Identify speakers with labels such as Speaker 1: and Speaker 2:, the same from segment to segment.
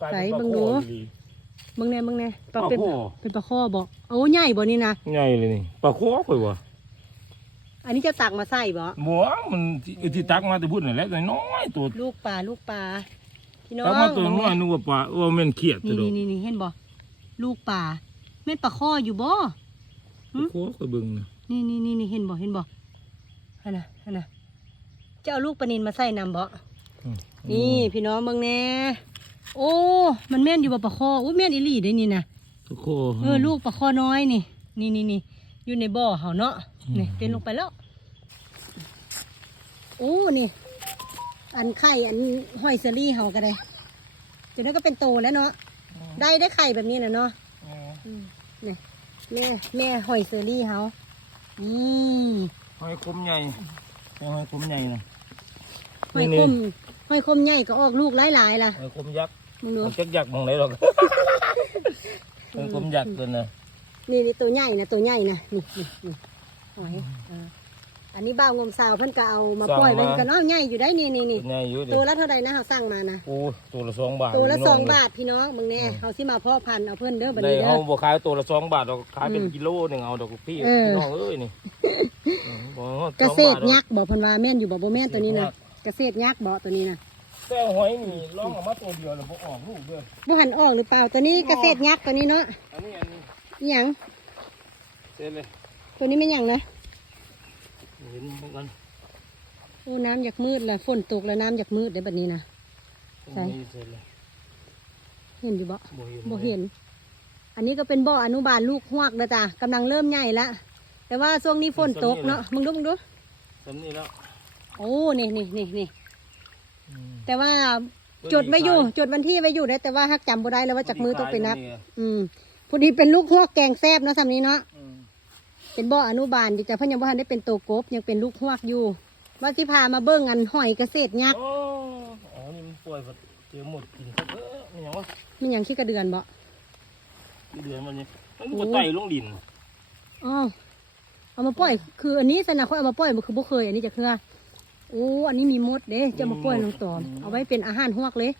Speaker 1: กลายเป็น
Speaker 2: ไหน
Speaker 1: ปลา
Speaker 2: เบิ่ง
Speaker 1: โค
Speaker 2: ดู
Speaker 1: อยู่ดี
Speaker 2: มึงแน่มึงแน่ปลา
Speaker 1: ปลา
Speaker 2: เป็น
Speaker 1: โค
Speaker 2: เป็นปลาข้อบอกเอาใหญ่บ่นี่นะ
Speaker 1: ใหญ่เลยนี่ปลาโคข่อยวะ
Speaker 2: อันนี้จะตักมาใส่บ่
Speaker 1: บัวมันที่ที่ตักมาแต่พูดนั่นแหละตัวน้อยตัว
Speaker 2: ลูกปลาลูกปลาพี่น้อง
Speaker 1: ตักมาตัว
Speaker 2: มึง
Speaker 1: น้อย
Speaker 2: แน่
Speaker 1: นึกว่าปลาว่าแม่นเขียดตั
Speaker 2: นี่
Speaker 1: วดอก
Speaker 2: นี่นี่เห็นบ่ลูกปลาแม่นปลาข้ออยู่บ่
Speaker 1: ปลาโคข่อยเบิ่งนะ
Speaker 2: นี่นี่นี่นี่เห็นบ่เห็นบ่ฮะนะฮะนะจะเอาลูกปลานินมาใส่นำบ่
Speaker 1: อืม
Speaker 2: นี่พี่น้องเบิ่งแน่ โอ้ มันแม่นอยู่บ่ปลาข้ออุ้ยแม่นอีหลีได้นี่นะ
Speaker 1: ปลาโค
Speaker 2: เออลูกปลาข้อน้อยนี่ นี่นี่นี่อยู่ในบ่อเขาเนาะ
Speaker 1: อืม
Speaker 2: นี่เป็นลงไปแล้วโอ้นี่ อันไข่อันหอยเซอรี่เขาก็ได้จนนั้นก็เป็นโตแล้วเนาะได้ได้ไข่แบบนี้แหละเนาะ
Speaker 1: อืม
Speaker 2: อืมนี่แม่แม่หอยเซอรี่เขาอืม
Speaker 1: หอยคมใหญ่หอยคมใหญ่นะ
Speaker 2: หอยคมหอยคมใหญ่ก็ออกลูกหลายๆล่ะ
Speaker 1: หอยคมยักษ์
Speaker 2: มึงดู
Speaker 1: มันจักยักษ์มองไหนหรอกหอยคมยักษ์ตัวน่ะ
Speaker 2: นี่นี่ตัวใหญ่นะตัวใหญ่นะนี่นี่นี่หอยอ่าอันนี้บ้าวงมสาวเพิ่นก็เอามาปล่อยไว้กันเนาะใหญ่อยู่ได้นี่นี่นี่
Speaker 1: ตัวใหญ่อยู่ดิ
Speaker 2: ตัวละเท่าไหร่นะเขาสั่งมานะ
Speaker 1: โอ้ตัวละสองบาท
Speaker 2: ตัวละ
Speaker 1: พี่
Speaker 2: ส
Speaker 1: น้
Speaker 2: อง
Speaker 1: เลย
Speaker 2: บาทพี่น้องมึงแน่เขาสิมาพ่อพันธุ์เอาเพิ่นเด้อบัด
Speaker 1: ได้
Speaker 2: นี้เด้
Speaker 1: เอา
Speaker 2: อ
Speaker 1: บ่ขายตัวละสองบาทเราขายเป็น
Speaker 2: อืม
Speaker 1: กิโลหนึ่งเอาดอกพี่
Speaker 2: เออ
Speaker 1: พี่น้องเอ้ยนี่อืมบ่ฮอด
Speaker 2: เก
Speaker 1: สอง
Speaker 2: ษ
Speaker 1: บา
Speaker 2: ต
Speaker 1: ท
Speaker 2: รยักษ์บอกเพิ่นว่าแม่นอยู่บ่บ่แม่นตัวนี้นะ
Speaker 1: เกษตรยักษ์
Speaker 2: เกษตรยักษ์บ่ตัวนี้นะ
Speaker 1: แต่หอยนี่ลองเออกมาตัวเดียวแล้วบ่ออกลูกเด้อ
Speaker 2: บ่หันออกหรือเปล่าตัวนี้เกษตรยักษ์ตัวนี้เนาะ
Speaker 1: อันนี้อันนี้
Speaker 2: อีหยัง
Speaker 1: เสร็จเลย
Speaker 2: ตัวนี้เป็นหยังนะ
Speaker 1: เห็นเหมือนกัน
Speaker 2: โอ้น้ำอยากมืดแล้วฝนตกแล้วน้ำอยากมืดได้อบัดนี้นะ ใช่
Speaker 1: อันนี้เสร็จเลย
Speaker 2: เห็นอยู่บ่
Speaker 1: บ่เห็น
Speaker 2: บ่เห็น อันนี้ก็เป็นบ่ออนุบาลลูกฮวกแล้วจ้ะกำลังเริ่มใหญ่ละแต่ว่าช่วงนี้ฝนตกเนาะมึงดูมึงดู
Speaker 1: ตอนนี้แล้ว
Speaker 2: โอ้ นี่นี่นี่นี่
Speaker 1: อืม
Speaker 2: แต่ว่าจดไว้อยู่ จดวันที่ไว้อยู่ได้แต่ว่าฮักจำบ่ได้แล้วว่าจากมือต้องไปนับ อืมพอดีเป็นลูกฮวกแกงแซบเนาะสำนี้เนาะ
Speaker 1: อืม
Speaker 2: เป็นบ่ออนุบาลดิจ้ะเพิ่นยังบ่ทันได้เป็นโตกบยังเป็นลูกฮวกอยู่ว่าสิพามาเบิ่งอันหอยเกษตรยักษ์
Speaker 1: โอ้อ๋อนี่มันป่วยแบบเจอหมดกินซะเออมันหยังวะ
Speaker 2: มันหยังขี้กระเดือนบ่
Speaker 1: กี่เดือนมันนี่มันก็บ่ไต่ลงดิน
Speaker 2: อ๋อเอามาปล่อย คืออันนี้สนะเขาเอามาปล่อยมันคือบ่เคยอันนี้จะคือโอ้ อันนี้มีมดเด้จะมาปล่อยลงต่อม เอาไว้เป็นอาหารฮวกเลย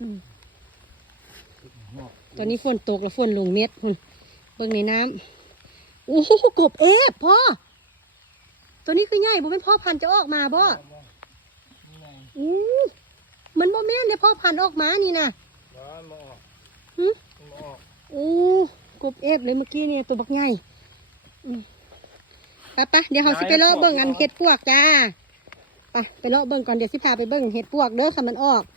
Speaker 2: อืมตอนนี้ฝนตกแล้วฝนลงเม็ดพุ่นเบิ่งในน้ำโอ้โหกบเอฟพ่อ ตัวนี้คือใหญ่บ่เป็นพ่อพันธุ์จะออกมาบ่อู้มันบ่แม่นเนี่ยพ่อพันธุ์ออกมานี่นะ
Speaker 1: ร้านมาออก
Speaker 2: หึ
Speaker 1: มาออก
Speaker 2: โอ้กบเอฟเลยเมื่อกี้เนี่ยตัวบักใหญ่อืมไปปะเดี๋ยวเราสิไปเลาะเบิ่งอันเห็ดปวกจ้า ไปไปเลาะเบิ่งก่อนเดี๋ยวสิพาไปเบิ่งเห็ดปวกเด้อค่ะมันออก